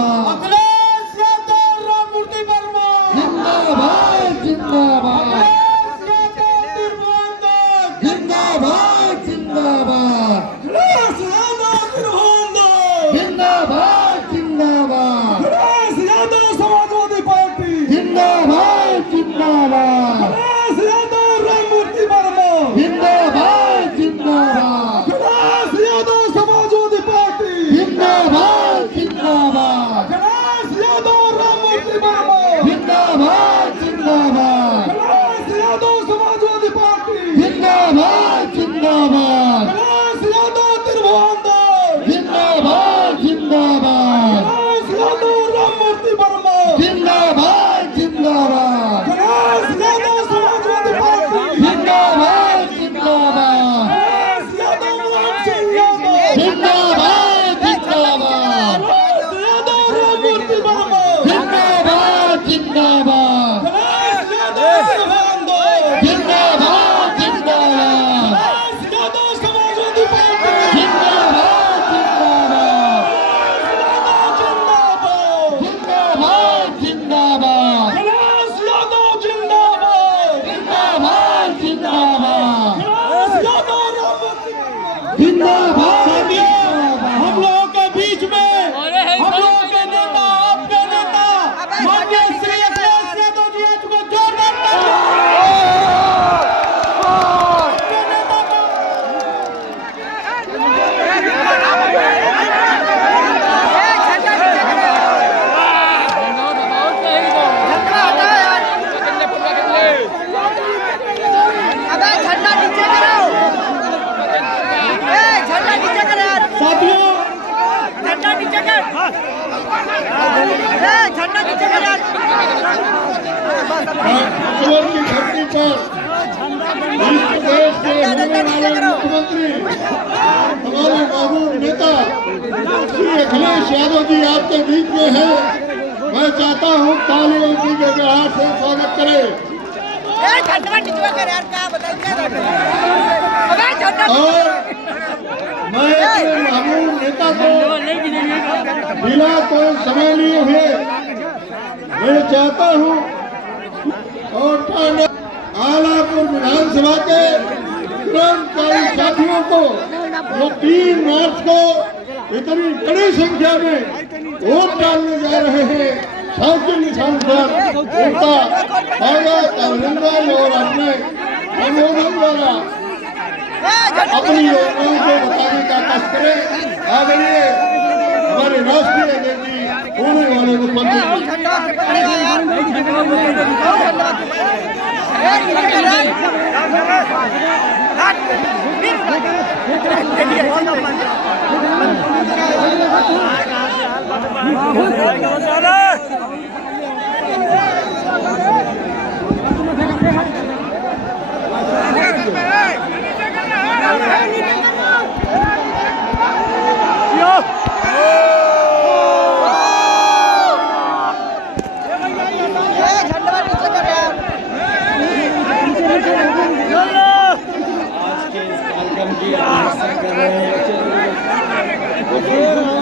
जिंदाबाद अखिलेश यादव राममूर्ति वर्मा जिंदाबाद जिंदाबाद अखिलेश यादव तिरहुत जिंदाबाद जिंदाबाद अखिलेश यादव तिरहुत जिंदाबाद जिंदाबाद अखिलेश यादव समाजवादी पार्टी जिंदाबाद जिंदाबाद अखिलेश यादव राममूर्ति वर्मा जिंदाबाद जिंदाबाद अखिलेश यादव समाजवादी पार्टी जिंदाबाद जिंदाबाद अखिलेश यादव राममूर्ति वर्मा जिंदाबाद जिंदाबाद अखिलेश यादव समाजवादी पार्टी जिंदाबाद जिंदाबाद अखिलेश यादव तिरहुत जिंदाबाद जिंदाबाद अखिलेश यादव राममूर्ति वर्मा जिंदाबाद जिंदाबाद अखिलेश यादव समाजवादी पार्टी जिंदाबाद जिंदाबाद अखिलेश यादव मुलायम सिंह यादव जिंदाबाद जिंदाबाद अखिलेश यादव राममूर्ति वर्मा जिंदाबाद जिंदाबाद अखिलेश यादव तिरहुत जिंदाबाद जिंदाबाद अखिलेश यादव समाजवादी पार्टी जिंदाबाद जिंदाबाद जिंदाबाद जिंदाबाद जिंदाबाद अखिलेश यादव जिंदाबाद जिंदाबाद जिंदाबाद अखिलेश यादव राममूर्ति जिंदाबाद हम लोगों के बीच में हम लोगों के नेता आपके नेता माननीय श्री अखिलेश यादव जी आज को जोरदार तालियां। अपने नेता को झंडा नीचे कराओ, झंडा नीचे कर यार, साथियों झंडा नीचे कर, झंडा नीचे कर यार। अकबर की धरती पर इस प्रदेश के होने वाले मुख्यमंत्री हमारे महबूब नेता श्री अखिलेश यादव जी आपके बीच में हैं। मैं चाहता हूं तालियों की गड़गड़ाहट से स्वागत करें झंडा नीचे कर यार, क्या बताइए। अबे झंडा और मैं अपने महबूब नेता को बिना कोई समय लिए हुए मैं चाहता हूं और आलापुर विधानसभा के कर्मचारी साथियों को जो 3 मार्च को इतनी बड़ी संख्या में वोट डालने जा रहे हैं, सबके निशान पर उनका स्वागत अभिनंदन और अपने संबोधन द्वारा अपनी योजनाओं को बताने का कष्ट करें। आदरणीय हमारे राष्ट्रीय अध्यक्ष होने वाले मुख्यमंत्री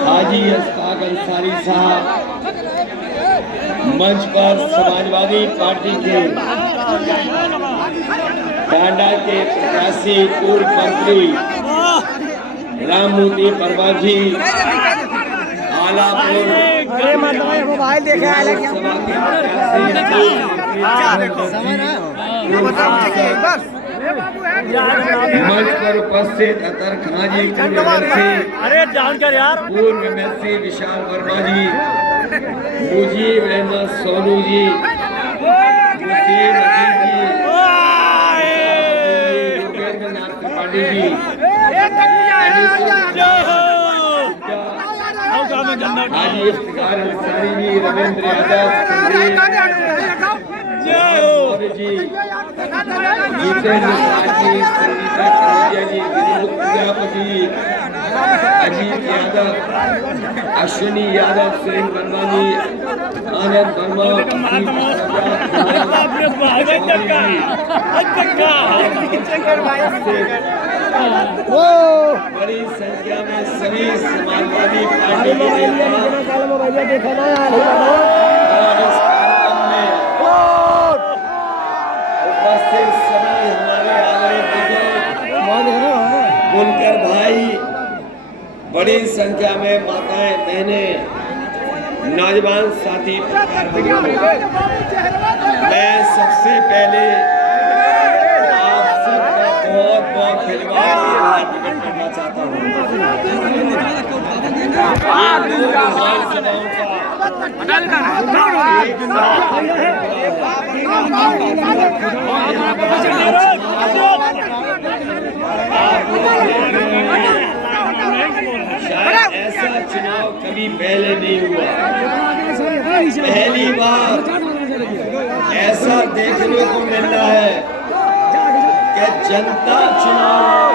हाजी अस्ताक अंसारी साहब मंच पर समाजवादी पार्टी के टांडा के प्रत्याशी पूर्व मंत्री राममूर्ति वर्मा जी आलापुर मोबाइल देखे मंच पर उपस्थित अतर खां जी अरे जानकर यार पूर्व एमएलसी विशाल वर्मा जी, मुजीब अहमद सोनू जी, मुसीब अजीत जी, योगेंद्र नाथ त्रिपाठी जी, हाजी इफ्तिखार अंसारी जी, रविंद्र यादव, जी, जितेंद्र साजी, संगीता कनौजिया जी, विनोद प्रजापति, अजीत यादव, अश्विनी यादव, सुरेंद्र वर्मा जी, आनंद वर्मा, बड़ी संख्या में सभी समाजवादी पार्टी के नेता इस कार्यक्रम में उपस्थित सभी हमारे आदरणीय बुजुर्ग बुनकर भाई, बड़ी संख्या में माताएं, बहनें, नौजवान साथी, मैं सबसे पहले आप सबका बहुत बहुत धन्यवाद प्रकट करना चाहता हूँ। शायद ऐसा चुनाव कभी पहले नहीं हुआ। पहली बार ऐसा देखने को मिल रहा है कि जनता चुनाव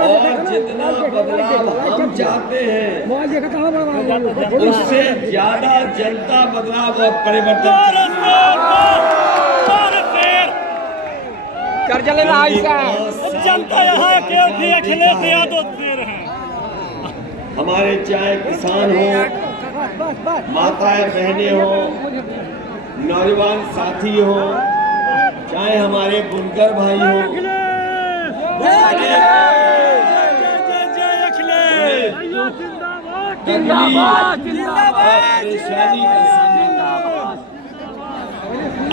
और जितना बदलाव हम चाहते हैं उससे ज्यादा जनता बदलाव और परिवर्तन जनता यहाँ के अखिलेश यादव दे रहे हैं। हमारे चाहे किसान हो, माताएं बहनें हो, नौजवान साथी हो, चाहे हमारे बुनकर भाई हो, परेशानी का सामना,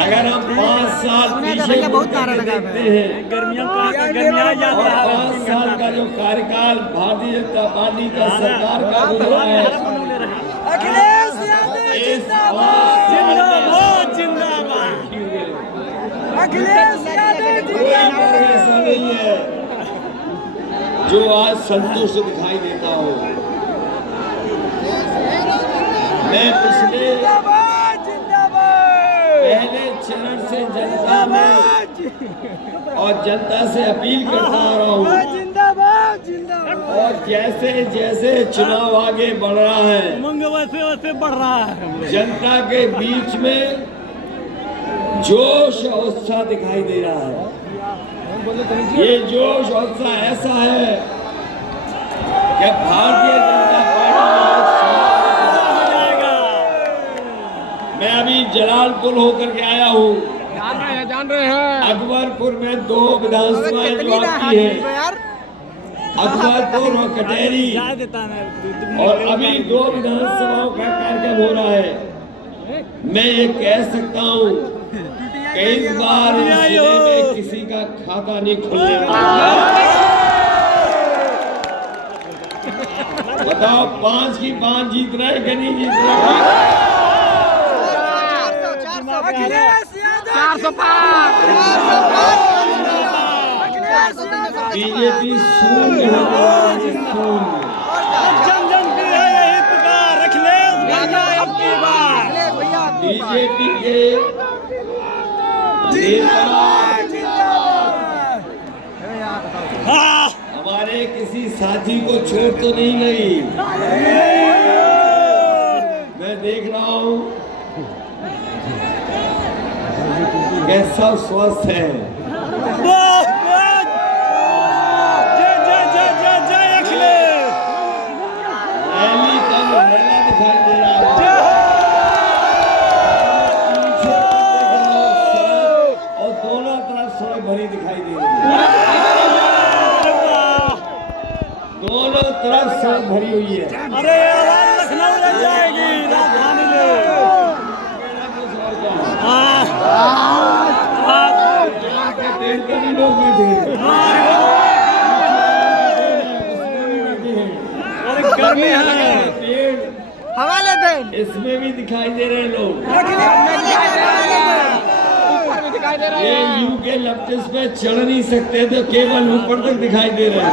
अगर हम 5 साल पीछे देखते हैं और 5 साल का जो कार्यकाल भारतीय जनता पार्टी का सरकार का गुजरा है, अखिलेश यादव अखिलेश यादव कोई ऐसा नहीं है जो आज संतुष्ट दिखाई देता हो। मैं पिछले पहले चरण से जनता में और जनता से अपील करता आ रहा हूँ और जैसे जैसे चुनाव आगे बढ़ रहा है, वैसे बढ़ रहा है। जनता के बीच में जोश और उत्साह दिखाई दे रहा है। ये जोश और उत्साह ऐसा है कि भारतीय जनता पार्टी, मैं अभी जलालपुर होकर के आया हूँ। जान रहे हैं। अकबरपुर में 2 विधानसभाएं जो आती है, अकबरपुर और कटेरी, और अभी 2 विधानसभाओं का कार्यक्रम हो रहा है। मैं ये कह सकता हूँ कि इस बार इस जिले में किसी का खाता नहीं खुलने वाला। बताओ 5 की 5 जीत रहा है कि नहीं जीत रहा? 405 बीजेपी शून्य हो गया, शून्य। बीजेपी के नेता हमारे किसी साथी को छोड़ तो नहीं गई। मैं देख रहा हूँ कि सब स्वस्थ है। रैली कम रैला दिखाई दे रहा है और दोनों तरफ सड़क भरी दिखाई दे रही है। दोनों तरफ सड़क भरी हुई है। अरे आवाज लखनऊ ले जाएगी, राजधानी ले। ट्रेन के भी लोग बैठे हैं। गर्मी है। पेड़ हवाले दें इसमें भी दिखाई दे रहे हैं लोग। ये यू के लपटेस पे चढ़ नहीं सकते तो केवल ऊपर तक दिखाई दे रहे हैं।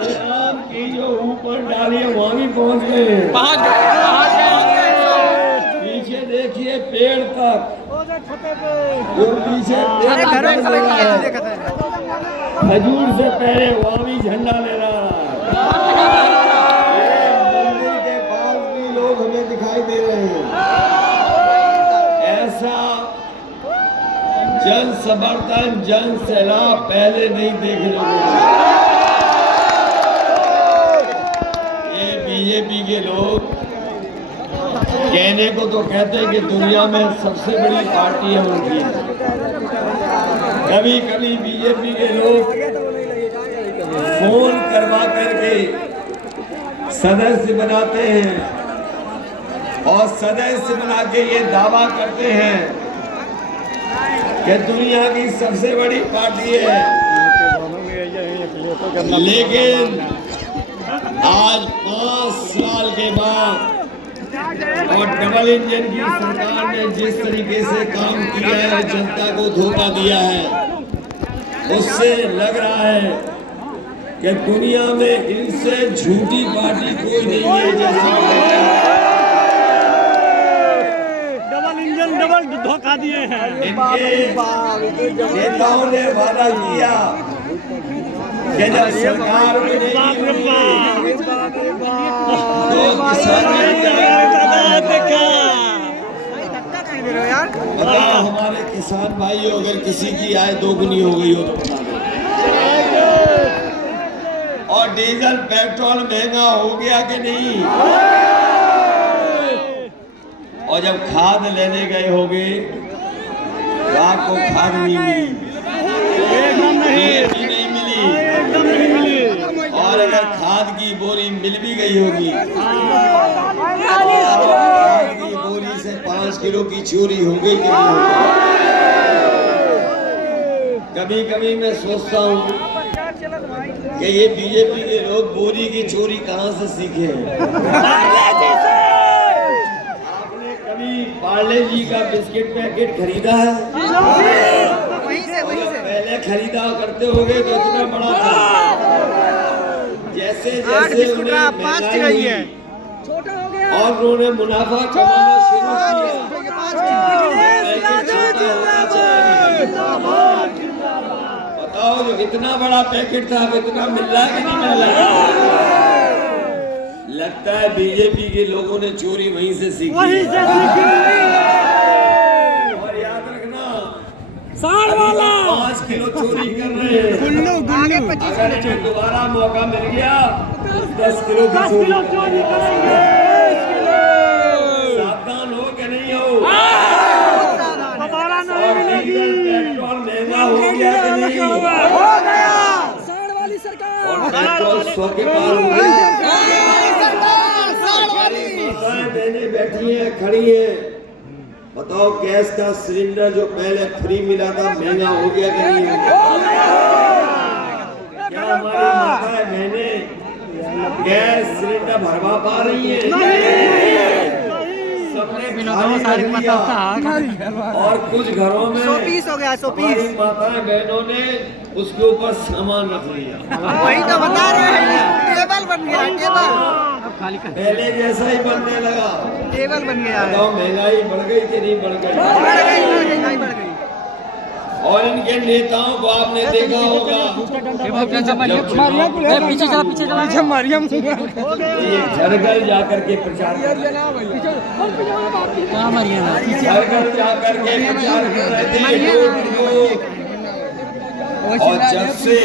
ये आम की जो ऊपर डाली है वहां भी पहुंच गए हैं। पीछे देखिए पेड़ तक, जो पीछे खजूर से पहले वहां भी झंडा ले रहा है। मंदिर के पास भी लोग हमें दिखाई दे रहे हैं। ऐसा जन समर्थन, जन सैलाब पहले नहीं देखने को मिला। बीजेपी के लोग कहने को तो कहते हैं कि दुनिया में सबसे बड़ी पार्टी है उनकी। कभी कभी बीजेपी के लोग फोन करवा करके सदस्य बनाते हैं और सदस्य बना के ये दावा करते हैं कि दुनिया की सबसे बड़ी पार्टी है। लेकिन आज 5 साल के बाद और डबल इंजन की सरकार ने जिस तरीके से काम किया है, जनता को धोखा दिया है, उससे लग रहा है कि दुनिया में इनसे झूठी पार्टी कोई नहीं है। जैसे डबल इंजन डबल धोखा दिए हैं। इनके नेताओं ने वादा किया कि जब सरकार में नहीं होगी तो बताओ हमारे किसान भाइयों, अगर किसी की आय दोगुनी हो गई हो तो बता दो। और डीजल पेट्रोल महंगा हो गया कि नहीं? और जब खाद लेने गए होगे तो आपको खाद नहीं मिली, DAP नहीं मिली, और अगर खाद की बोरी मिल भी गई होगी, खाद की बोरी से 5 किलो की चोरी हो गई कि नहीं हो गई? कभी कभी मैं सोचता हूँ कि ये बीजेपी के लोग बोरी की चोरी कहाँ से सीखे हैं। आपने कभी पार्ले जी का बिस्किट पैकेट खरीदा है? पहले खरीदा करते होगे तो इतना बड़ा था। जैसे जैसे उन्हें महंगाई हुई और उन्होंने मुनाफा कमाना शुरू किया, बताओ जो इतना बड़ा पैकेट था अब इतना मिल रहा है कि नहीं मिल रहा है? लगता है बीजेपी के लोगों ने चोरी वहीं से सीखी। और याद रखना, 5 किलो चोरी कर रहे हैं, अगर इन्हें दोबारा मौका मिल गया तो 10 किलो की चोरी करेंगे। सावधान हो कि नहीं हो? और डीजल पेट्रोल महंगा हो गया कि नहीं? और पेट्रोल 100 के पार हो गया। माताएं बहनें बैठी हैं, खड़ी हैं, बताओ गैस का सिलेंडर जो पहले फ्री मिला था महंगा हो गया कि नहीं हो गया? क्या हमारी माताएं बहनें गैस सिलेंडर भरवा पा रही हैं? सबने खाली कर दिया और कुछ घरों में 120 हो गया, 120 हमारी माताएं बहनों ने उसके ऊपर सामान रख लिया। वही तो बता रहे हैं, टेबल बन गया, टेबल पहले जैसा ही बनने लगा। टेबल बन गया है। बताओ महंगाई बढ़ गई कि नहीं बढ़ गई? बढ़ गई। और इनके नेताओं को आपने देखा होगा, पीछे चला मारियम ये घर घर जाकर के प्रचार कर रहे थे, घर घर जाकर के प्रचार कर रहे थे। और जब से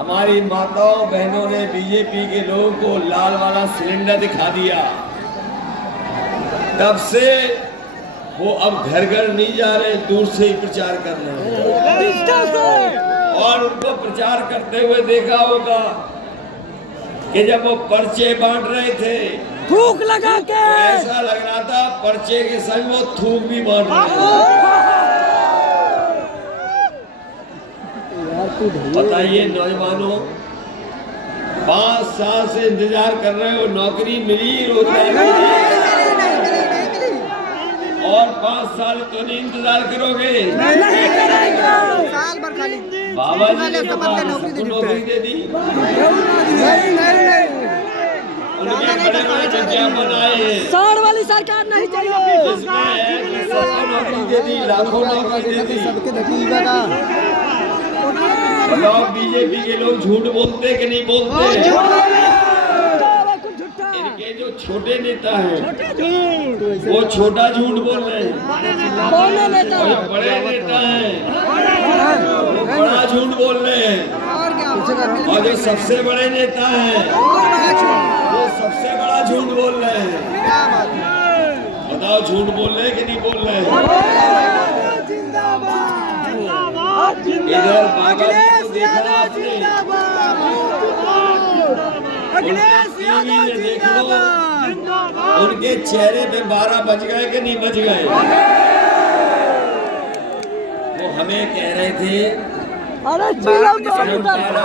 हमारी माताओं बहनों ने बीजेपी के लोगों को लाल वाला सिलेंडर दिखा दिया, तब से वो अब घर घर नहीं जा रहे, दूर से ही प्रचार कर रहे हैं। और उनको प्रचार करते हुए देखा होगा कि जब वो पर्चे बांट रहे थे, थूक लगा के तो ऐसा लग रहा था पर्चे के संग वो थूक भी बांट रहे थे। बताइए नौजवानों, 5 साल से इंतजार कर रहे हो, नौकरी मिली, रोजगार मिली, और 5 साल तो नहीं इंतजार करोगे? नहीं करेंगे। साल भर खाली बाबा जी ने सबको नौकरी दे दी। उनके बड़े बड़े विज्ञापन आए, साड़ वाली सरकार नहीं चाहिए, जिसमें सबको नौकरी दे दी, लाखों नौकरी दे दी। बताओ बीजेपी के लोग झूठ बोलते कि नहीं बोलते? इनके जो छोटे नेता हैं वो छोटा झूठ बोल रहे हैं, और जो बड़े नेता हैं वो बड़ा झूठ बोल रहे हैं। और जो सबसे बड़े नेता हैं वो सबसे बड़ा झूठ बोल रहे हैं। बताओ झूठ बोल रहे हैं कि नहीं बोल रहे हैं? इधर बाबा जी को देखा आपने, टीवी में देख लो, उनके चेहरे पे 12 बज गए कि नहीं बज गए? वो हमें कह रहे थे 12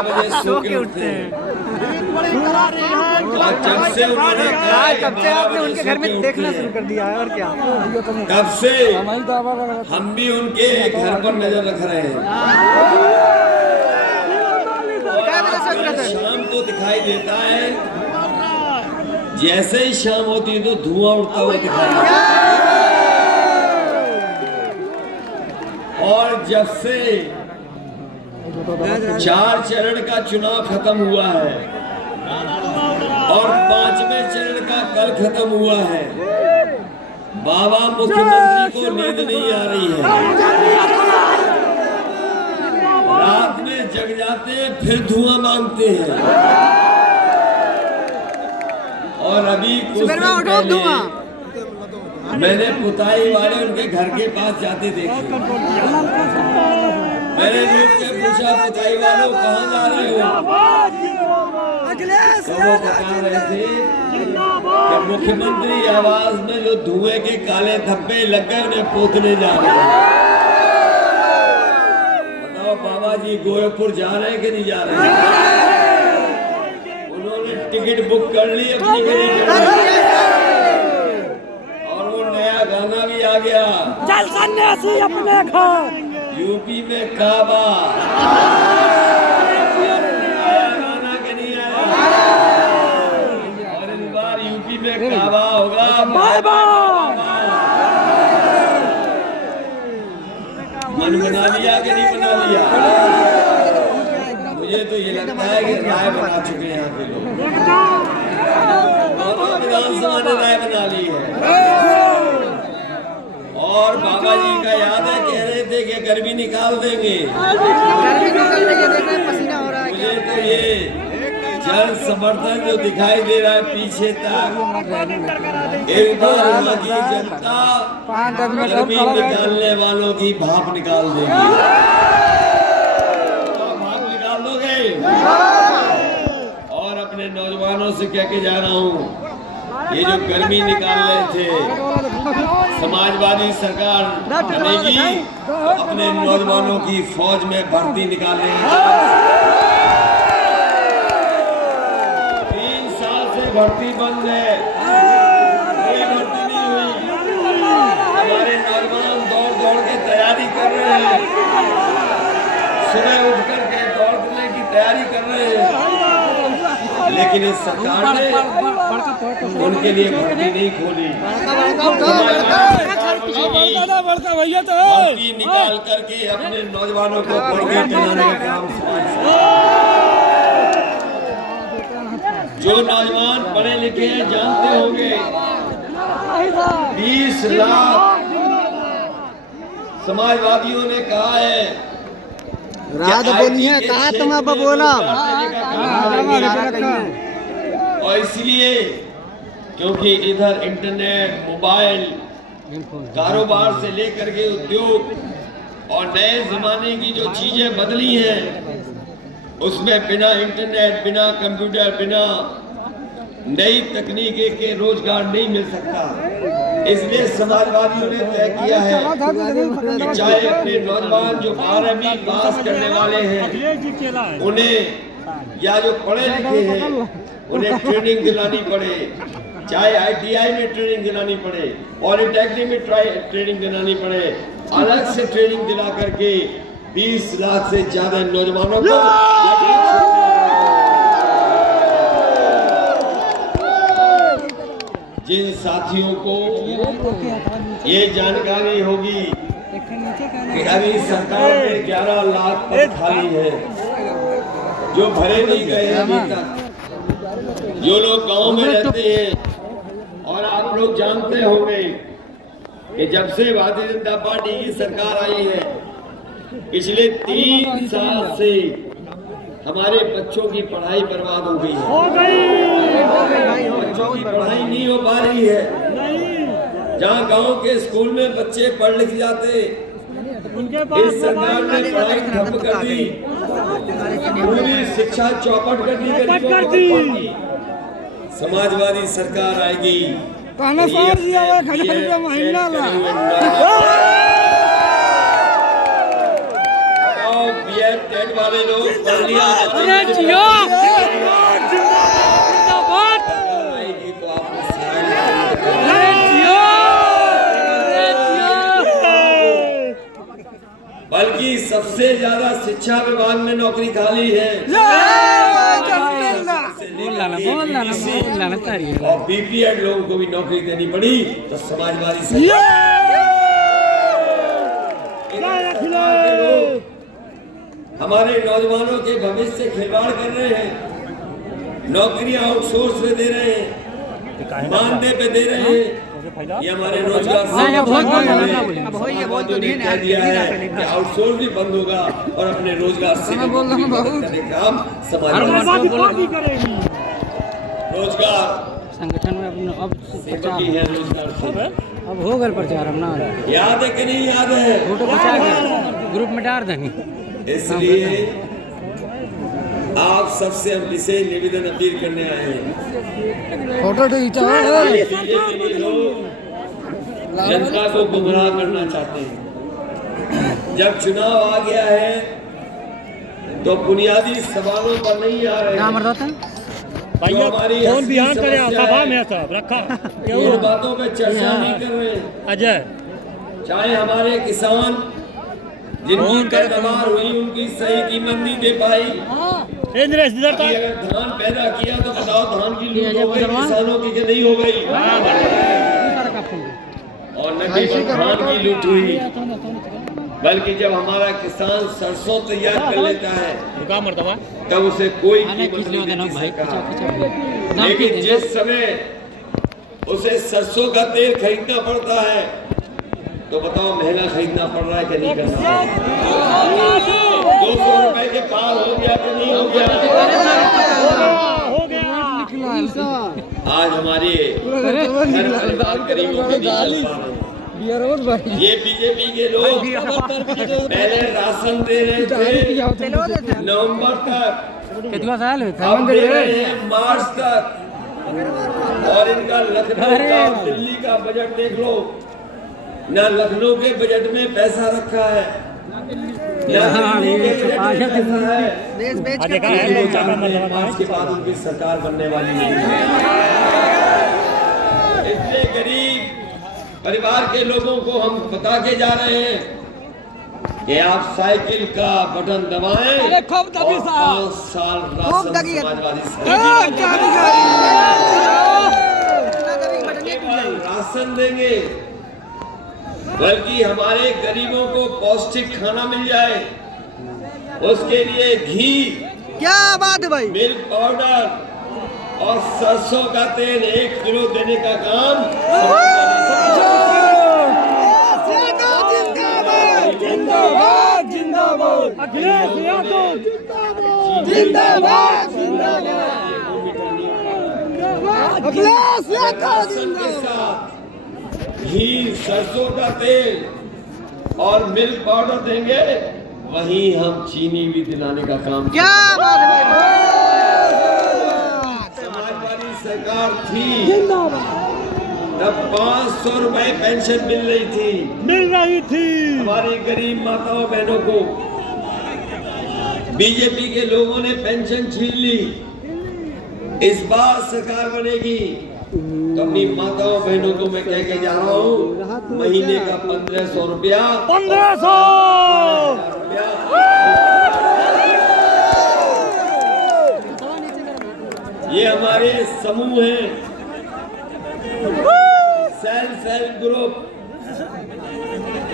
बजे सो के उठते हैं। और जब से उन्होंने कहा कि 12 बजे उनके घर में देखना शुरू कर दिया है और क्या, तब से हम भी उनके घर पर नजर रख रहे हैं। शाम को दिखाई देता है, जैसे ही शाम होती है तो धुआं उड़ता हुआ दिखाई देता है। और जब से 4 चरण का चुनाव खत्म हुआ है और 5वें चरण का कल खत्म हुआ है, बाबा मुख्यमंत्री को नींद नहीं आ रही है। रात में जग जाते हैं, फिर धुआं मांगते हैं। और अभी कुछ दिन पहले मैंने पुताई वाले उनके घर के पास जाते देखे। मैंने रुक के पूछा, पुताई वालों कहाँ जा रहे हो? तो वो बता रहे थे कि मुख्यमंत्री आवास में जो धुएं के काले धब्बे लग गए उन्हें पोतने जा रहे हैं। बताओ बाबा जी गोरखपुर जा रहे हैं कि नहीं जा रहे हैं? उन्होंने टिकट बुक कर ली अपनी गरीब, और वो नया गाना भी आ गया, चल सन्यासी अपने घर। यूपी में काबा आया गाना के नहीं आया? और इस बार यूपी में काबा होगा। मन बना लिया कि नहीं बना लिया? मुझे तो ये लगता है कि राय बना चुके हैं यहाँ पे लोग। विधानसभा ने राय बना ली है। और बाबा जी का याद है, कह रहे थे कि गर्मी निकाल देंगे। मुझे तो ये जन समर्थन जो दिखाई दे रहा है पीछे तक, एक बार यहाँ की जनता गर्मी निकालने वालों की भाप निकाल देगी। भाप निकाल दोगे? और अपने नौजवानों से कह के जा रहा हूँ, ये जो गर्मी निकाल रहे थे समाजवादी सरकार बनेगी तो अपने नौजवानों की फौज में भर्ती निकालेंगे। 3 साल से भर्ती बंद है, कोई भर्ती नहीं हुई। हमारे नौजवान दौड़ दौड़ के तैयारी कर रहे हैं, सुबह उठ कर के दौड़ने की तैयारी कर रहे हैं, लेकिन इस सरकार ने उनके लिए भर्ती नहीं खोली। भर्ती निकाल करके अपने नौजवानों को पढ़ने कराने का काम। जो नौजवान पढ़े लिखे हैं जानते होंगे, 20 लाख समाजवादियों ने कहा है, रात बोली है, कहा तुम अब बोला। और इसलिए क्योंकि इधर इंटरनेट, मोबाइल, कारोबार से लेकर के उद्योग और नए जमाने की जो चीजें बदली हैं, उसमें बिना इंटरनेट, बिना कंप्यूटर, बिना नई तकनीक के रोजगार नहीं मिल सकता। इसलिए समाजवादियों ने तय किया है कि चाहे अपने नौजवान जो 12वीं पास करने वाले हैं उन्हें, या जो पढ़े लिखे हैं उन्हें ट्रेनिंग दिलानी पड़े, चाहे ITI में ट्रेनिंग दिलानी पड़े, पॉलिटेक्निक में ट्रेनिंग दिलानी पड़े, अलग से ट्रेनिंग दिला करके 20 लाख से ज्यादा नौजवानों को जिन साथियों को ये जानकारी होगी कि अभी सरकार में 11 लाख पद खाली है जो भरे नहीं गए अभी तक। जो लोग गांव में रहते हैं, और आप लोग जानते होंगे कि जब से भारतीय जनता पार्टी की सरकार आई है, पिछले 3 साल से हमारे बच्चों की पढ़ाई बर्बाद हो गई है। बच्चों की पढ़ाई नहीं हो पा रही है। जहाँ गांव के स्कूल में बच्चे पढ़ लिख जाते, इस सरकार ने पढ़ाई ठप कर दी, पूरी शिक्षा चौपट कर दी। समाजवादी सरकार आएगी, टेट वाले लोग पढ़ लिया आएगी तो बल्कि सबसे ज्यादा शिक्षा विभाग में नौकरी खाली है और बीपीएड लोगों को भी नौकरी देनी पड़ी। तो समाजवादी सरकार हमारे नौजवानों के भविष्य से खिलवाड़ कर रहे हैं, नौकरियां आउटसोर्स पे दे रहे हैं, मानदेय पे दे रहे हैं। ये हमारे रोजगार कह दिया है कि आउटसोर्स भी बंद होगा और अपने रोजगार से काम रोजगार संगठन में अपने अब प्रचार है, रोजगार से अब हो गए प्रचार हम ना याद है कि नहीं याद है? फोटो प्रचार ग्रुप में डाल देंगे। इसलिए आप सबसे हम विशेष निवेदन अपील करने आए हैं। फोटो जनता को गुमराह करना चाहते हैं। जब चुनाव आ गया है तो बुनियादी सवालों पर नहीं आ रहे हैं। कौन बिहान करे सभा में सब रखा उन बातों पे चर्चा नहीं कर रहे हैं। अजय, चाहे हमारे किसान जिनकी पैदावार हुई उनकी सही कीमत नहीं दे पाई। अगर धान पैदा किया तो बताओ धान की लूट हो गई किसानों की कि नहीं हो गई? और न केवल धान की लूट हुई बल्कि जब हमारा किसान सरसों तैयार कर लेता है तब उसे कोई कीमत नहीं देती सरकार। लेकिन जिस समय उसे सरसों का तेल खरीदना पड़ता है तो बताओ महंगा खरीदना पड़ रहा है कि नहीं करना? 200 रुपए के पार हो गया कि नहीं हो गया? आज हमारे गरीबों के ये बीजेपी के लोग पहले राशन दे रहे थे नवंबर तक, अब दे रहे हैं मार्च तक। और इनका लखनऊ का दिल्ली का बजट देख लो, न लखनऊ के बजट में पैसा रखा है, मार्च के बाद उनकी सरकार बनने वाली है। इसलिए गरीब परिवार के लोगों को हम बता के जा रहे हैं कि आप साइकिल का बटन दबाएं और 5 साल राशन समाजवादी राशन देंगे, बल्कि हमारे गरीबों को पौष्टिक खाना मिल जाए। उसके लिए घी, क्या बात है भाई, मिल्क पाउडर और सरसों का तेल 1 किलो देने का काम जिंदाबाद जिंदाबाद अखिलेश यादव जिंदाबाद अखिलेश यादव के साथ घी, सरसों का तेल और मिल्क पाउडर देंगे, वहीं हम चीनी भी दिलाने का काम। क्या बात है, समाजवादी सरकार थी तब 500 रुपए पेंशन मिल रही थी हमारी गरीब माताओं बहनों को। बीजेपी के लोगों ने पेंशन छीन ली। इस बार सरकार बनेगी तो अपनी माताओं बहनों को मैं कह के जा रहा हूँ, महीने का 1500 रुपया, 1500 ये हमारे समूह हैं, सेल्फ हेल्प ग्रुप,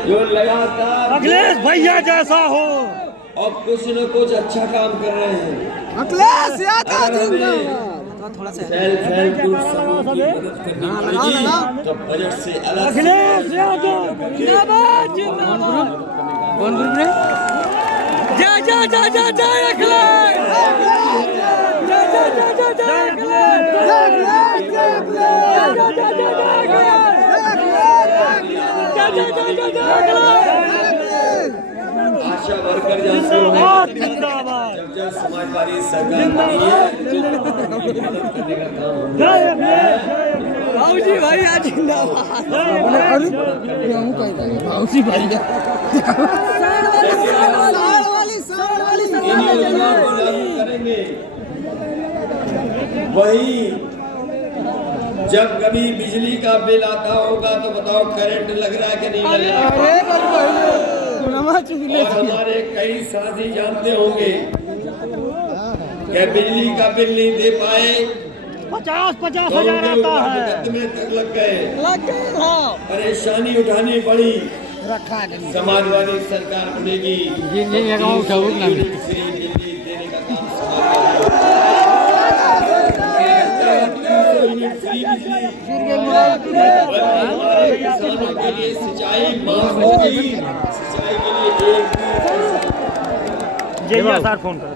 जो लगातार अखिलेश भैया जैसा हो और कुछ न कुछ अच्छा काम कर रहे हैं। Akhilesh Yadav self help group समूह की मदद करनी पड़ेगी तो बजट से अलग अखिलेश यादव जिंदाबाद जिंदाबाद। कौन ग्रुप रे? आशा वर्कर जानते हो जब समाजवादी सरकार बनी है मदद करने का काम भाऊजी भाई आज इन योजनाओं को लागू करेंगे। वही जब कभी बिजली का बिल आता होगा तो बताओ करंट लग रहा है कि नहीं लग रहा है? और हमारे कई साथी जानते होंगे कि बिजली का बिल नहीं दे पाए 50,000 आता है मुकदमे तक लग गए परेशानी उठानी पड़ी। समाजवादी सरकार बनेगी फ्री बिजली देने का काम हमारे किसानों के लिए सिंचाई माफ होगी। सिंचाई के लिए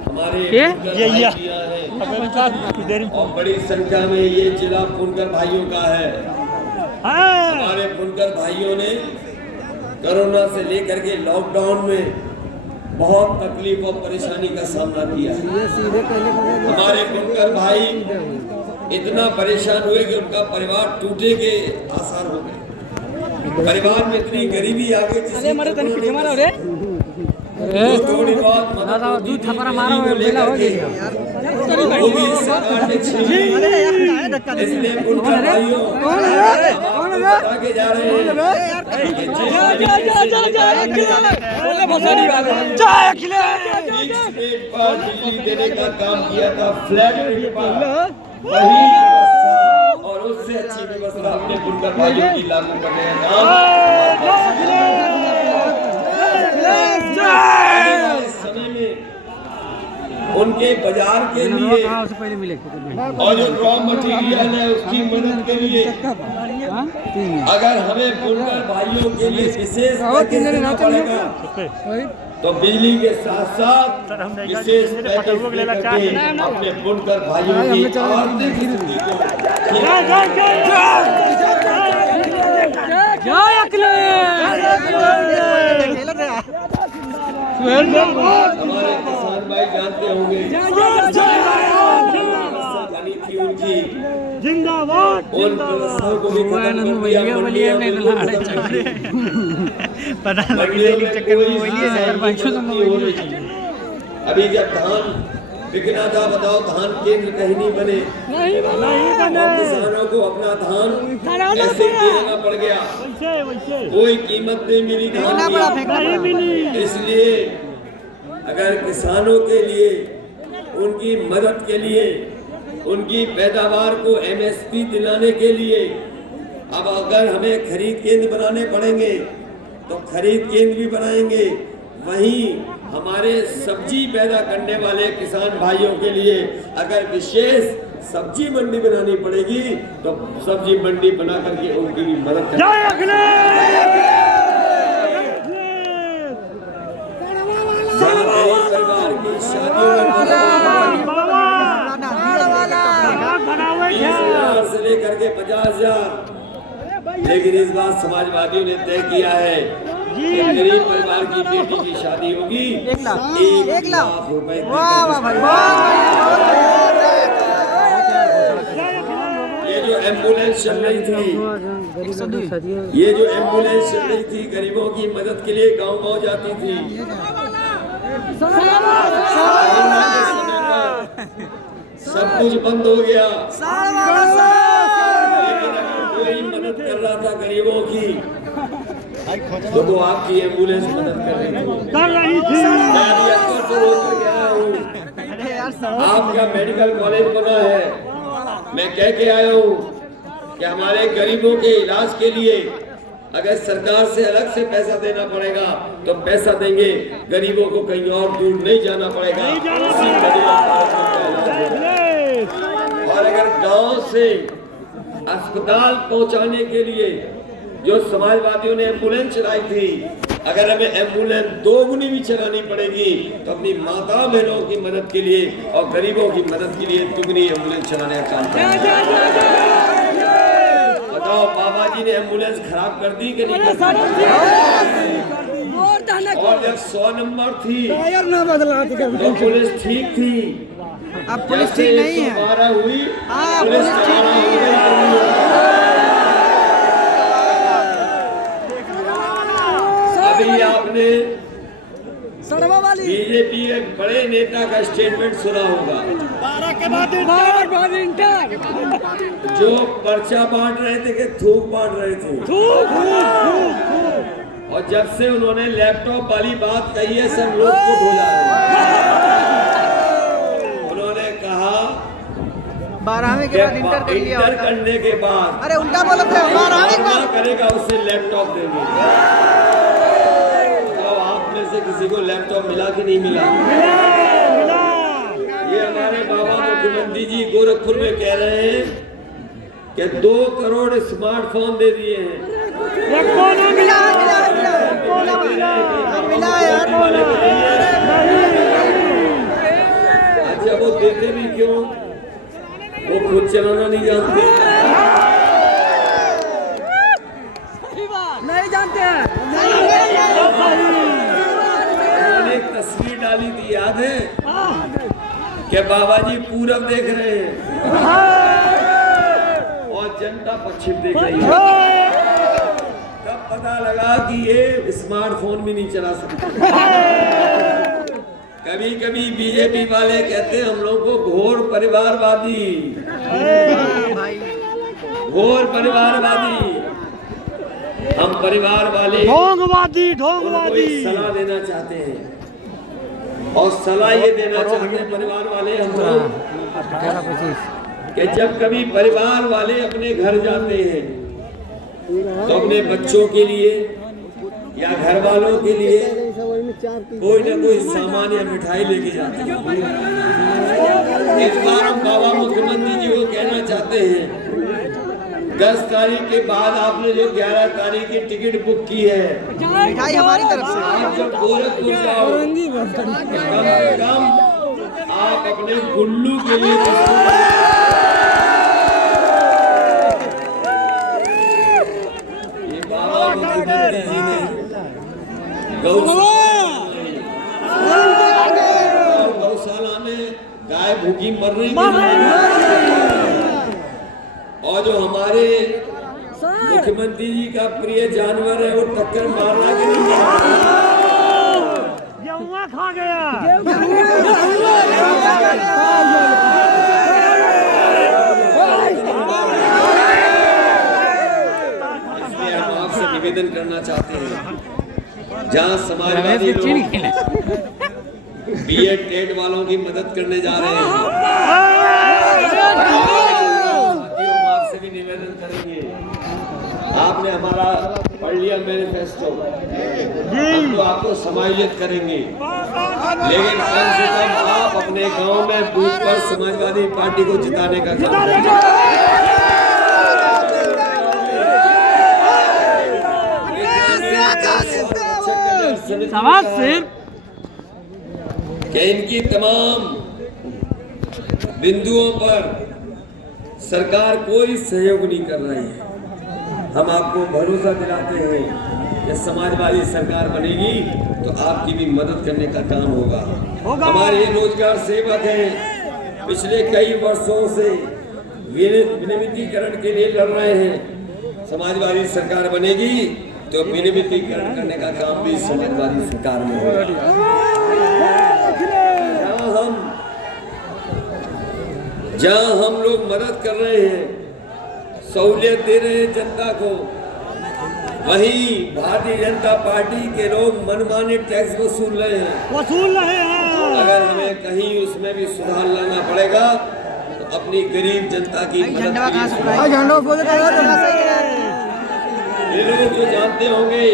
हमारे और बड़ी संख्या में ये जिला फुनकर भाइयों का है। हमारे फुनकर भाइयों ने कोरोना से लेकर के लॉकडाउन में बहुत तकलीफ और परेशानी का सामना किया। हमारे फुनकर भाई इतना परेशान हुए कि उनका परिवार टूटे के आसार हो गए। परिवार में इतनी गरीबी आ गई थोड़ी बहुत दूध थपरा मारा वो भी सरकार ने इसलिए उनका भाइयों बता के जा रहे हैं बिजली देने का काम किया था फ्लैट रेट पर वही व्यवस्था और उससे अच्छी व्यवस्था अपने बुनकर भाइयों की लागू करने का काम समय में उनके बाजार के लिए और जो रॉ मटेरियल है उसकी मदद के लिए अगर हमें बुनकर भाइयों के लिए विशेष पैकेज देना पड़ेगा तो बिजली के साथ साथ विशेष पैकेज अपने बुनकर भाइयों की आर्थिक स्थिति को हमारे किसान भाई जानते होंगे बनी थी उनकी जिंदाबाद उन व्यवस्थाओं को भी अभी जब धान बिकना था बताओ धान केंद्र कहीं नहीं बने किसानों को अपना धान ऐसे देना पड़ गया कोई कीमत नहीं मिली धान की। इसलिए अगर किसानों के लिए उनकी मदद के लिए उनकी पैदावार को MSP दिलाने के लिए अब अगर हमें खरीद केंद्र बनाने पड़ेंगे तो खरीद केंद्र भी बनाएंगे। वहीं हमारे सब्जी पैदा करने वाले किसान भाइयों के लिए अगर विशेष सब्जी मंडी बनानी पड़ेगी तो सब्जी मंडी बना करके उनकी भी मदद परिवार की शादियों में से लेकर के 50,000 लेकिन इस बार समाजवादियों ने तय किया है गरीब परिवार की बेटी की शादी होगी 1 लाख रुपए। ये जो एम्बुलेंस चल रही थी गरीबों की मदद के लिए गांव-गांव जाती थी। सब कुछ बंद हो गया लेकिन अगर कोई मदद कर रहा था गरीबों की तो वो आपकी एम्बुलेंस मदद कर रही थी। मैं भी अक्सर से रोक कर आया हूँ आपका मेडिकल कॉलेज बना है। मैं कह के आया हूँ कि हमारे गरीबों के इलाज के लिए अगर सरकार से अलग से पैसा देना पड़ेगा तो पैसा देंगे। गरीबों को कहीं और दूर नहीं जाना पड़ेगा। और अगर गांव से अस्पताल पहुंचाने के लिए जो समाजवादियों ने एम्बुलेंस चलाई थी अगर हमें एम्बुलेंस 2 गुनी भी चलानी पड़ेगी तो अपनी माता बहनों की मदद के लिए और गरीबों की मदद के लिए 2 गुनी एम्बुलेंस चलाने का काम करेंगे। बताओ बाबा जी ने एम्बुलेंस खराब कर दी कि नहीं कर दी? और जब 100 नंबर थी तो पुलिस ठीक थी। अब पुलिस ठीक नहीं है। 12 हुई पुलिस ठीक नहीं है। अभी आपने बीजेपी एक बड़े नेता का स्टेटमेंट सुना होगा, 12 के बाद जो पर्चा बांट रहे थे कि थूक बांट रहे थे। और जब से उन्होंने लैपटॉप वाली बात कही है सब लोग चुप हो जा रहे हैं। उन्होंने कहा 12वीं के बाद इंटर कर लिया। इंटर करने के बाद अरे उल्टा बोला था 12वीं के बाद करेगा उसे लैपटॉप देंगे। तो आप में से किसी को लैपटॉप मिला कि नहीं मिला? ये हमारे बाबा मुख्यमंत्री जी गोरखपुर में कह रहे हैं कि 2 करोड़ स्मार्टफोन दे दिए हैं। मिला यार। अच्छा वो देते भी क्यों? वो खुद चलाना नहीं जानते। नहीं जानते हैं। उन्होंने एक तस्वीर डाली थी, याद है कि बाबा जी पूरब देख रहे हैं और जनता पश्चिम देख रही है। तब पता लगा कि ये स्मार्टफोन भी नहीं चला सकते। कभी कभी बीजेपी वाले कहते हैं हम लोग को घोर परिवारवादी, घोर परिवारवादी। हम परिवार वाले ढोंगवादी सलाह देना चाहते हैं और सलाह ये देना चाहते हैं परिवार वाले हम लोग कि जब कभी परिवार वाले अपने घर जाते हैं तो अपने बच्चों के लिए या घर वालों के लिए कोई ना कोई सामान या मिठाई लेके जाते हैं। इस बार हम बाबा मुख्यमंत्री जी को कहना चाहते हैं 10 तारीख के बाद आपने जो 11 तारीख की टिकट बुक की है, मिठाई हमारी तरफ से। आप जब गोरखपुर जाओ कम से कम आप अपने गुल्लू के लिए ये बाबा मुख्यमंत्री जी ने गौशाला में गाय भूखी मर रही थी और जो हमारे मुख्यमंत्री जी का प्रिय जानवर है वो टक्कर मार रहा है कि नहीं मार रहा? खा गया। इसलिए हम आपसे निवेदन करना चाहते हैं जहाँ समाजवादी लोग बीएड टेट वालों की मदद करने जा रहे हैं, आपसे भी निवेदन करेंगे। आपने हमारा पढ़ लिया मैनिफेस्टो, हम तो आपको समायोजित करेंगे, लेकिन कम से कम आप अपने गांव में बूथ पर समाजवादी पार्टी को जिताने का काम करें। कि इनकी तमाम बिंदुओं पर सरकार कोई सहयोग नहीं कर रही है। हम आपको भरोसा दिलाते हैं कि समाजवादी सरकार बनेगी तो आपकी भी मदद करने का काम होगा। हमारे रोजगार सेवक हैं, पिछले कई वर्षों से विनियमितीकरण के लिए लड़ रहे हैं। समाजवादी सरकार बनेगी तो विनियमितीकरण करने का काम भी समाजवादी सरकार में होगा। जहाँ हम लोग मदद कर रहे हैं, सहूलियत दे रहे हैं जनता को, वहीं भारतीय जनता पार्टी के लोग मनमाने टैक्स वसूल रहे हैं। अगर हमें कहीं उसमें भी सुधार लाना पड़ेगा तो अपनी गरीब जनता की मदद के लिए लोग जो जानते होंगे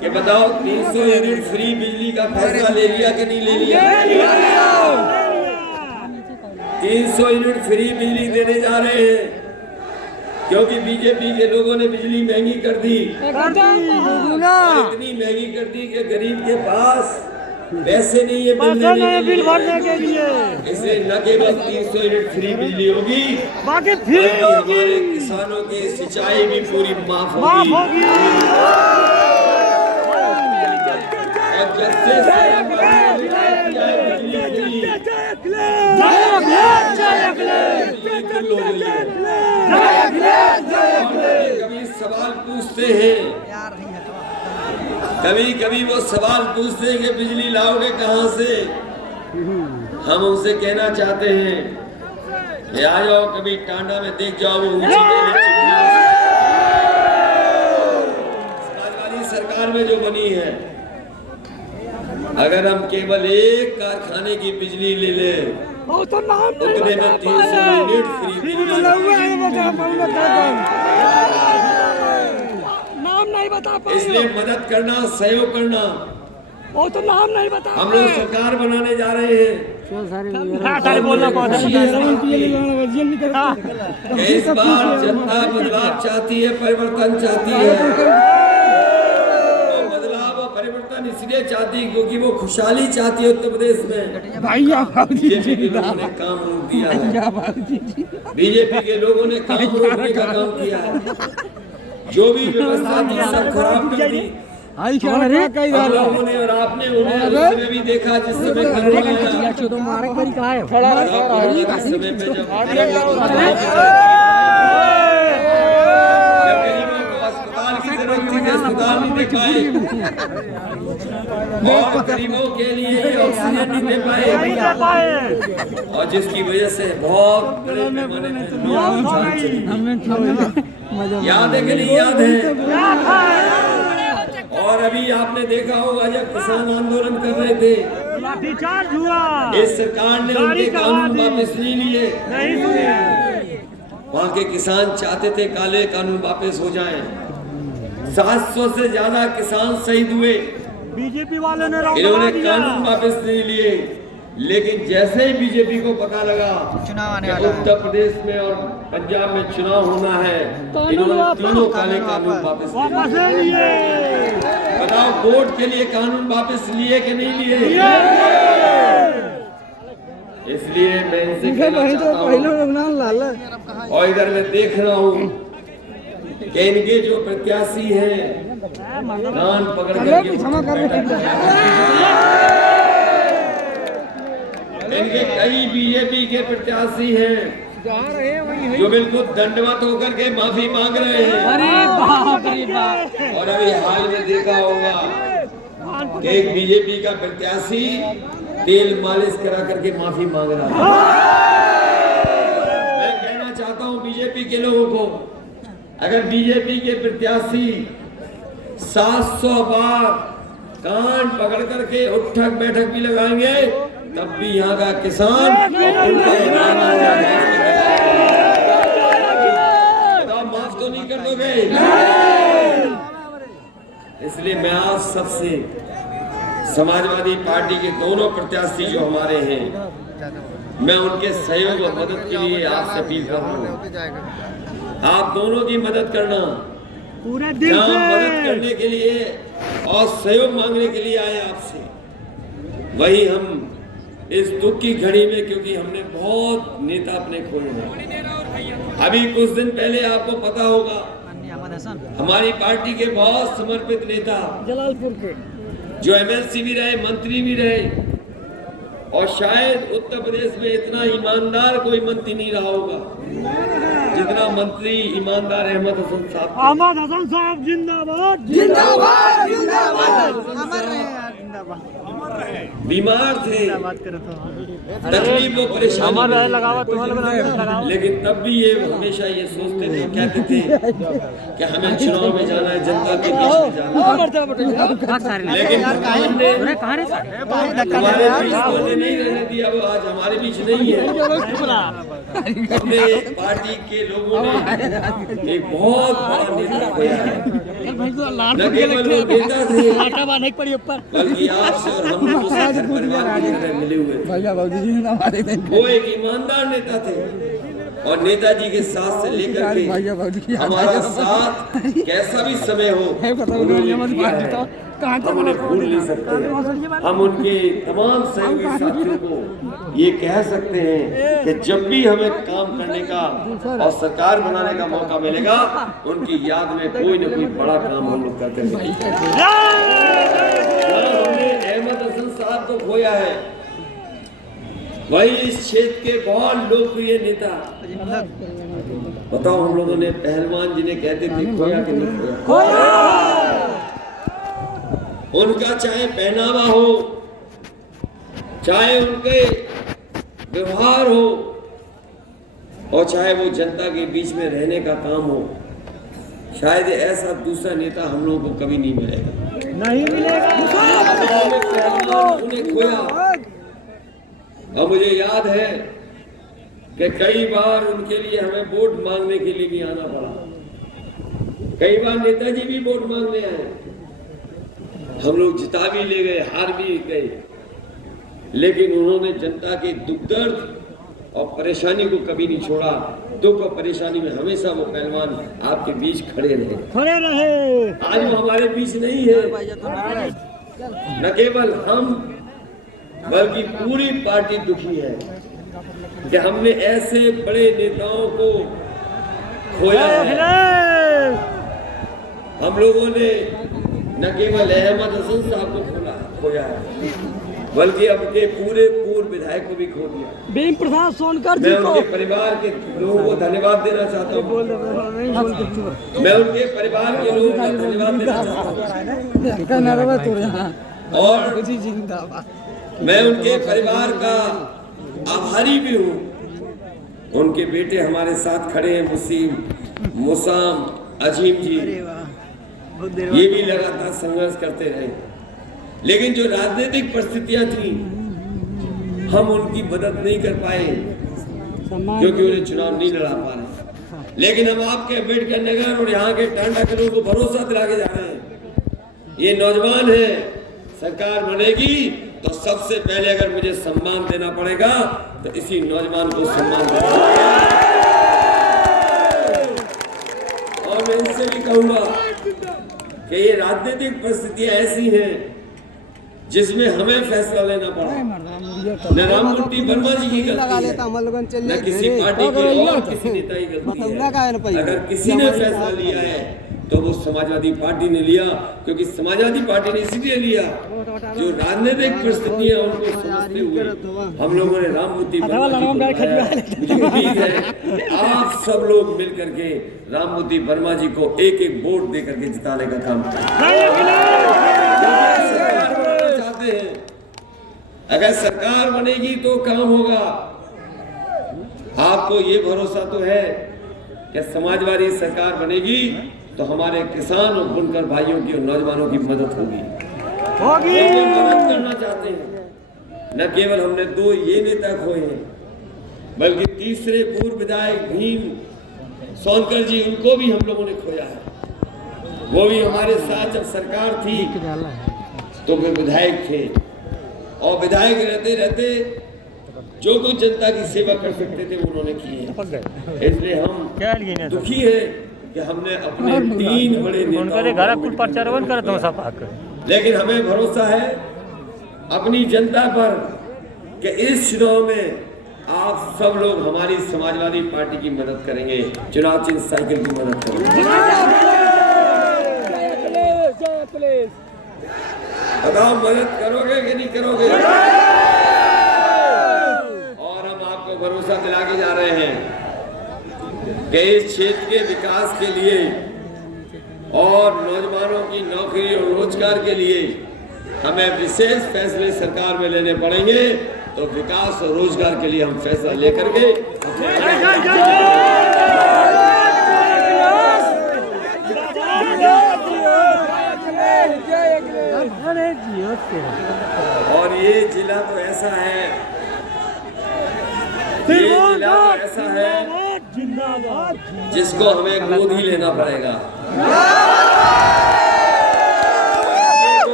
कि बताओ 300 यूनिट फ्री बिजली का फैसला ले लिया कि नहीं ले लिया? 300 यूनिट फ्री बिजली देने जा रहे हैं क्योंकि बीजेपी के लोगों ने बिजली महंगी कर दी, और इतनी महंगी कर दी कि गरीब के पास पैसे नहीं है बिल भरने के लिए। इसलिए न केवल 300 यूनिट फ्री बिजली होगी, बाकी फ्री हमारे किसानों की सिंचाई भी पूरी माफ होगी। और जब से कभी सवाल पूछते हैं, कभी वो सवाल पूछते हैं कि बिजली लाओगे कहां से। हम उनसे कहना चाहते हैं कि आ जाओ, कभी टांडा में देख जाओ, वो ऊंची समाजवादी सरकार में जो बनी है, अगर हम केवल एक कारखाने की बिजली ले ले उतने में 300 यूनिट फ्री नहीं बता पाए। इसलिए मदद करना, सहयोग करना। वो तो नाम नहीं बता। हम लोग सरकार बनाने जा रहे हैं। इस बार जनता बदलाव चाहती है, परिवर्तन चाहती है। और बदलाव और परिवर्तन इसलिए चाहती है क्योंकि वो खुशहाली चाहती है। उत्तर प्रदेश में बीजेपी के लोगों ने काम रोक दिया है। बीजेपी के लोगों ने काम रोकने का काम किया है। जो भी व्यवस्था थी सब खराब कर दी। हम लोगों ने और आपने उन्हें उसमें भी देखा जिस समय समय पे जब गरीबों को अस्पताल की जरूरत थी, अस्पताल नहीं दे पाए, और गरीबों के लिए ऑक्सीजन नहीं दे पाए, और जिसकी वजह से बहुत बड़े पैमाने पर याद है कि नहीं याद है। और अभी आपने देखा होगा जब किसान आंदोलन कर रहे थे, इस सरकार ने उनके कानून वापस नहीं लिए। वहाँ के किसान चाहते थे काले कानून वापस हो जाएं। 700 से ज्यादा किसान शहीद हुए, बीजेपी वाले ने इन्होंने कानून वापस नहीं लिए। लेकिन जैसे ही बीजेपी को पता लगा कि उत्तर प्रदेश में और पंजाब में चुनाव होना है, इन्होंने तीनों काले कानून वापस लिए। बताओ, वोट के लिए कानून वापस लिए कि नहीं लिए? इसलिए मैं इनसे कहना चाहता हूं, और इधर मैं देख रहा हूं कि इनके जो प्रत्याशी हैं कान पकड़ करके, इनके कई बीजेपी के प्रत्याशी हैं जो बिल्कुल दंडवत होकर के माफी मांग रहे हैं। और अभी हाल में देखा होगा कि एक बीजेपी का प्रत्याशी तेल मालिश करा करके माफी मांग रहा है। मैं कहना चाहता हूं बीजेपी के लोगों को, अगर बीजेपी के प्रत्याशी 700 बार कान पकड़ करके उठक बैठक भी लगाएंगे, तब भी यहाँ का किसान माफ तो नहीं कर दोगे। इसलिए मैं आज सबसे समाजवादी पार्टी के दोनों प्रत्याशी जो हमारे हैं, मैं उनके सहयोग और मदद के लिए आपसे अपील कर रहा हूँ। आप दोनों की मदद करना, पूरे दिल से मदद करने के लिए और सहयोग मांगने के लिए आए आपसे। वही हम इस दुख की घड़ी में, क्योंकि हमने बहुत नेता अपने खोए हैं। अभी कुछ दिन पहले आपको पता होगा, हमारी पार्टी के बहुत समर्पित नेता जलालपुर के जो एमएलसी भी रहे, मंत्री भी रहे, और शायद उत्तर प्रदेश में इतना ईमानदार कोई मंत्री नहीं रहा होगा जितना मंत्री ईमानदार अहमद हसन साहब। अहमद हसन साहब जिंदाबाद, जिंदाबाद, जिंदाबाद, अमर रहे, जिंदाबाद। बीमार थे, तकलीफ और परेशानी, लेकिन तब भी ये हमेशा ये सोचते थे, कहते थे कि हमें चुनाव में जाना है, जनता के बीच में जाना है। लेकिन भगवान ने हमारे बीच तो नहीं रहने दिया, वो आज हमारे बीच नहीं है। अपने पार्टी के लोगों ने एक बहुत बड़ा नेता खोया है। न केवल वो नेता थे, बल्कि आपसे और हम परिवार की तरह मिले हुए। वो एक ईमानदार नेता थे। और नेताजी के साथ से लेकर के हमारा साथ कैसा भी समय हो उन्होंने किया है, हम उन्हें भूल नहीं सकते। हम उनके तमाम सहयोगी साथियों को ये कह सकते हैं कि जब भी हमें काम करने का और सरकार बनाने का मौका मिलेगा, उनकी याद में कोई न कोई बड़ा काम हम लोग करते हैं। हमने अहमद हसन साहब को खोया है, वही इस क्षेत्र के बहुत लोकप्रिय नेता। बताओ, हम लोगों ने पहलवान जिन्हें कहते थे खोया कि नहीं खोया? उनका चाहे पहनावा हो, चाहे उनके व्यवहार हो, और चाहे वो जनता के बीच में रहने का काम हो, शायद ऐसा दूसरा नेता हम लोगों को कभी नहीं मिलेगा। नहीं मिलेगा। उन्हें खोया। और मुझे याद है कि कई बार उनके लिए हमें वोट मांगने के लिए भी आना पड़ा। कई बार नेताजी भी वोट मांगने आए, हम लोग जिता भी ले गए, हार भी गए, लेकिन उन्होंने जनता के दुख दर्द और परेशानी को कभी नहीं छोड़ा। दुख और परेशानी में हमेशा वो पहलवान आपके बीच खड़े रहे। आज वो हमारे बीच नहीं है। न केवल हम बल्कि पूरी पार्टी दुखी है कि हमने ऐसे बड़े नेताओं को खोया है। हम लोगों ने न केवल अहमद हसन साहब को खोया है, बल्कि अपने पूरे पूर्व विधायक को भी खो दिया। भीम प्रसाद सोनकर मैं उनके परिवार के लोगों को धन्यवाद देना चाहता हूँ। मैं उनके परिवार के लोगों को धन्यवाद देना चाहता हूँ, और मैं उनके परिवार का आभारी भी हूँ। उनके बेटे हमारे साथ खड़े हैं, मुसाम, अजीम जी, ये भी लगातार संघर्ष करते रहे। लेकिन जो राजनीतिक परिस्थितियां थी, हम उनकी मदद नहीं कर पाए क्योंकि उन्हें चुनाव नहीं लड़ा पा रहे। लेकिन हम आपके अम्बेडकर नगर और यहाँ के टांडा के लोगों को भरोसा दिला के जा रहे हैं, ये नौजवान है, सरकार बनेगी तो सबसे पहले अगर मुझे सम्मान देना पड़ेगा तो इसी नौजवान को सम्मान देना। और मैं इनसे भी कहूंगा कि ये राजनीतिक परिस्थितियां ऐसी हैं जिसमें हमें फैसला लेना पड़ा। न राममूर्ति वर्मा जी की गलती है, न किसी पार्टी की और किसी नेता की गलती है। अगर किसी ने फैसला लिया है तो वो समाजवादी पार्टी ने लिया, क्योंकि समाजवादी पार्टी ने इसलिए लिया जो राजनीतिक परिस्थितियां उनको समझते हुए हम लोगों ने राममूर्ति वर्मा जी को बुलाया। मुझे उम्मीद है कि आप सब लोग मिल करके राममूर्ति वर्मा जी को एक एक वोट दे करके जिताने का काम चाहते हैं। अगर सरकार बनेगी तो काम होगा। आपको ये भरोसा तो है कि समाजवादी सरकार बनेगी तो हमारे किसान और बुनकर भाइयों की और नौजवानों की मदद होगी। मदद करना चाहते हैं। न केवल हमने दो ये नेता खोए हैं, बल्कि तीसरे पूर्व विधायक भीम सोनकर जी, उनको भी हम लोगों ने खोया है। वो भी हमारे साथ जब सरकार थी तो वे विधायक थे, और विधायक रहते रहते जो कुछ जनता की सेवा कर सकते थे वो उन्होंने किए। इसलिए हम दुखी है कि हमने अपने 3 बड़े नेताओं, लेकिन हमें भरोसा है अपनी जनता पर कि इस चुनाव में आप सब लोग हमारी समाजवादी पार्टी की मदद करेंगे, चुनाव चिन्ह साइकिल की मदद करेंगे। बताओ, मदद करोगे कि नहीं करोगे? और हम आपको भरोसा दिला के जा रहे हैं कि इस क्षेत्र के विकास के लिए और नौजवानों की नौकरी और रोजगार के लिए हमें विशेष फैसले सरकार में लेने पड़ेंगे। तो विकास और रोजगार के लिए हम फैसला लेकर के और ये जिला तो ऐसा है, ये जिला तो ऐसा है जिसको हमें गोद ही लेना पड़ेगा,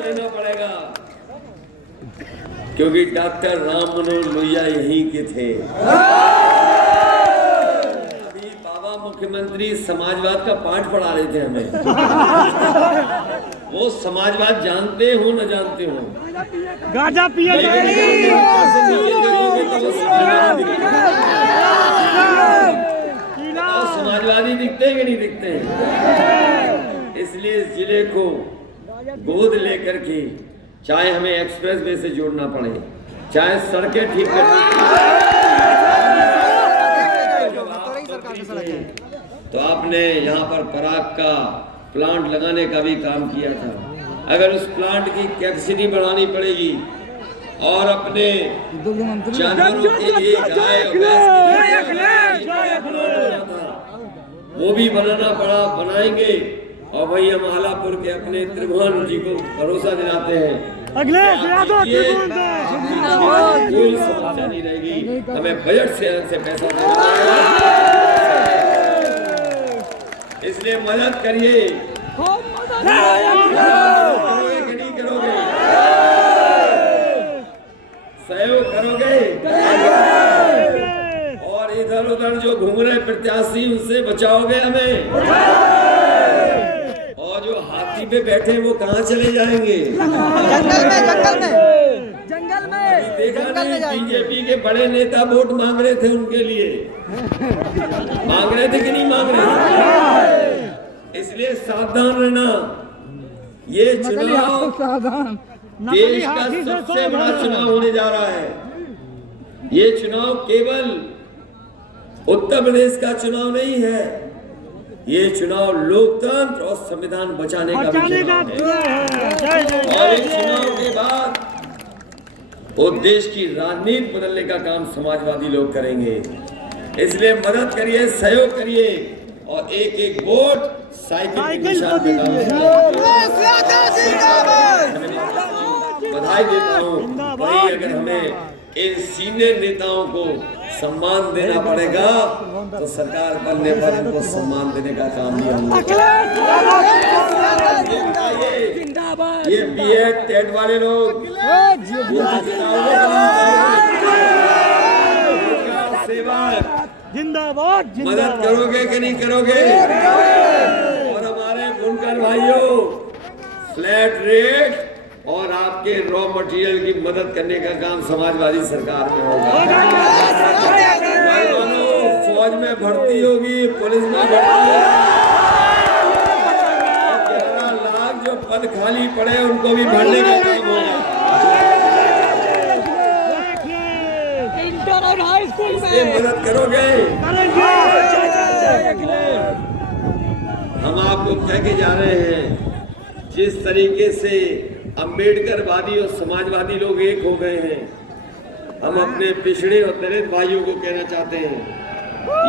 लेना पड़ेगा, क्योंकि डॉक्टर राम मनोहर लोहिया यहीं के थे। मुख्यमंत्री समाजवाद का पाठ पढ़ा रहे थे हमें। वो समाजवाद जानते हो न जानते हो, गाजा पिए समाजवादी दिखते हैं कि नहीं दिखते हैं? इसलिए इस जिले को गोद लेकर के, चाहे हमें एक्सप्रेस वे से जोड़ना पड़े, चाहे सड़कें ठीक तो आपने यहाँ पर पराग का प्लांट लगाने का भी काम किया था। अगर उस प्लांट की कैपेसिटी बढ़ानी पड़ेगी और अपने जानवरों के लिए गाय और भैंस के लिए वो भी बनाना पड़ा, बनाएंगे। और वही हम आलापुर के अपने त्रिभुवन जी को भरोसा दिलाते हैं, अगले कोई समस्या नहीं रहेगी, हमें बजट से अलग से पैसा देना। इसलिए मदद करिए, करोगे कि नहीं करोगे? सहयोग करोगे? और इधर उधर जो घूम रहे प्रत्याशी उनसे बचाओगे हमें? और जो हाथी पे बैठे वो कहाँ चले जाएंगे? जंगल में देखा नहीं, बीजेपी के बड़े नेता वोट मांग रहे थे उनके लिए, मांग रहे थे कि नहीं मांग रहे? इसलिए सावधान रहना। ये चुनाव देश का सबसे बड़ा चुनाव होने जा रहा है। ये चुनाव केवल उत्तर प्रदेश का चुनाव नहीं है, ये चुनाव लोकतंत्र और संविधान बचाने का भी चुनाव है। और इस चुनाव के बाद वो देश की राजनीति बदलने का काम समाजवादी लोग करेंगे। इसलिए मदद करिए, सहयोग करिए और एक एक वोट साइकिल के निशान पे डालिए। बधाई देता हूँ। वही अगर हमें इन सीनियर नेताओं को सम्मान देना पड़ेगा तो सरकार बनने पर इनको सम्मान देने का काम नहीं होगा। ये बीएड टेट वाले लोग जिंदाबाद, मदद करोगे कि नहीं करोगे? और हमारे बुनकर भाइयों, फ्लैट रेट और आपके रॉ मटेरियल की मदद करने का काम समाजवादी सरकार में होगा। फौज में भर्ती होगी, पुलिस में भर्ती होगी, 11 लाख जो पद खाली पड़े उनको भी भरने का काम होगा। इसलिए मदद करोगे? हम आपको कह के जा रहे हैं, जिस तरीके से अम्बेडकरवादी और समाजवादी लोग एक हो गए हैं, हम अपने पिछड़े और दलित भाइयों को कहना चाहते हैं,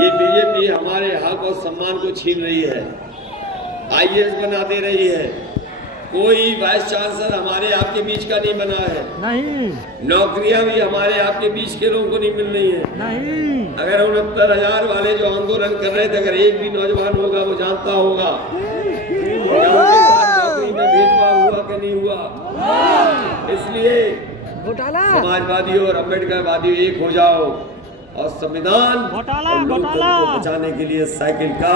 ये बीजेपी हमारे हक और सम्मान को छीन रही है, आईएएस बना दे रही है। कोई वाइस चांसलर हमारे आपके बीच का नहीं बना है, नहीं, नौकरियां भी हमारे आपके बीच के लोगों को नहीं मिल रही है। नहीं, अगर 69,000 वाले जो आंदोलन कर रहे थे, अगर एक भी नौजवान होगा वो जानता होगा नौकरी में भेदभाव हुआ कि नहीं हुआ। इसलिए समाजवादी और अम्बेडकरवादी एक हो जाओ और संविधान और लोकतंत्र को बचाने के लिए साइकिल का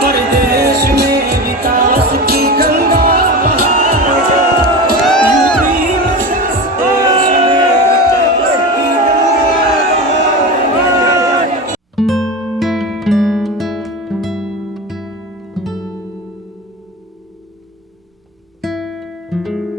परदेश में विकास की गंगा Thank you.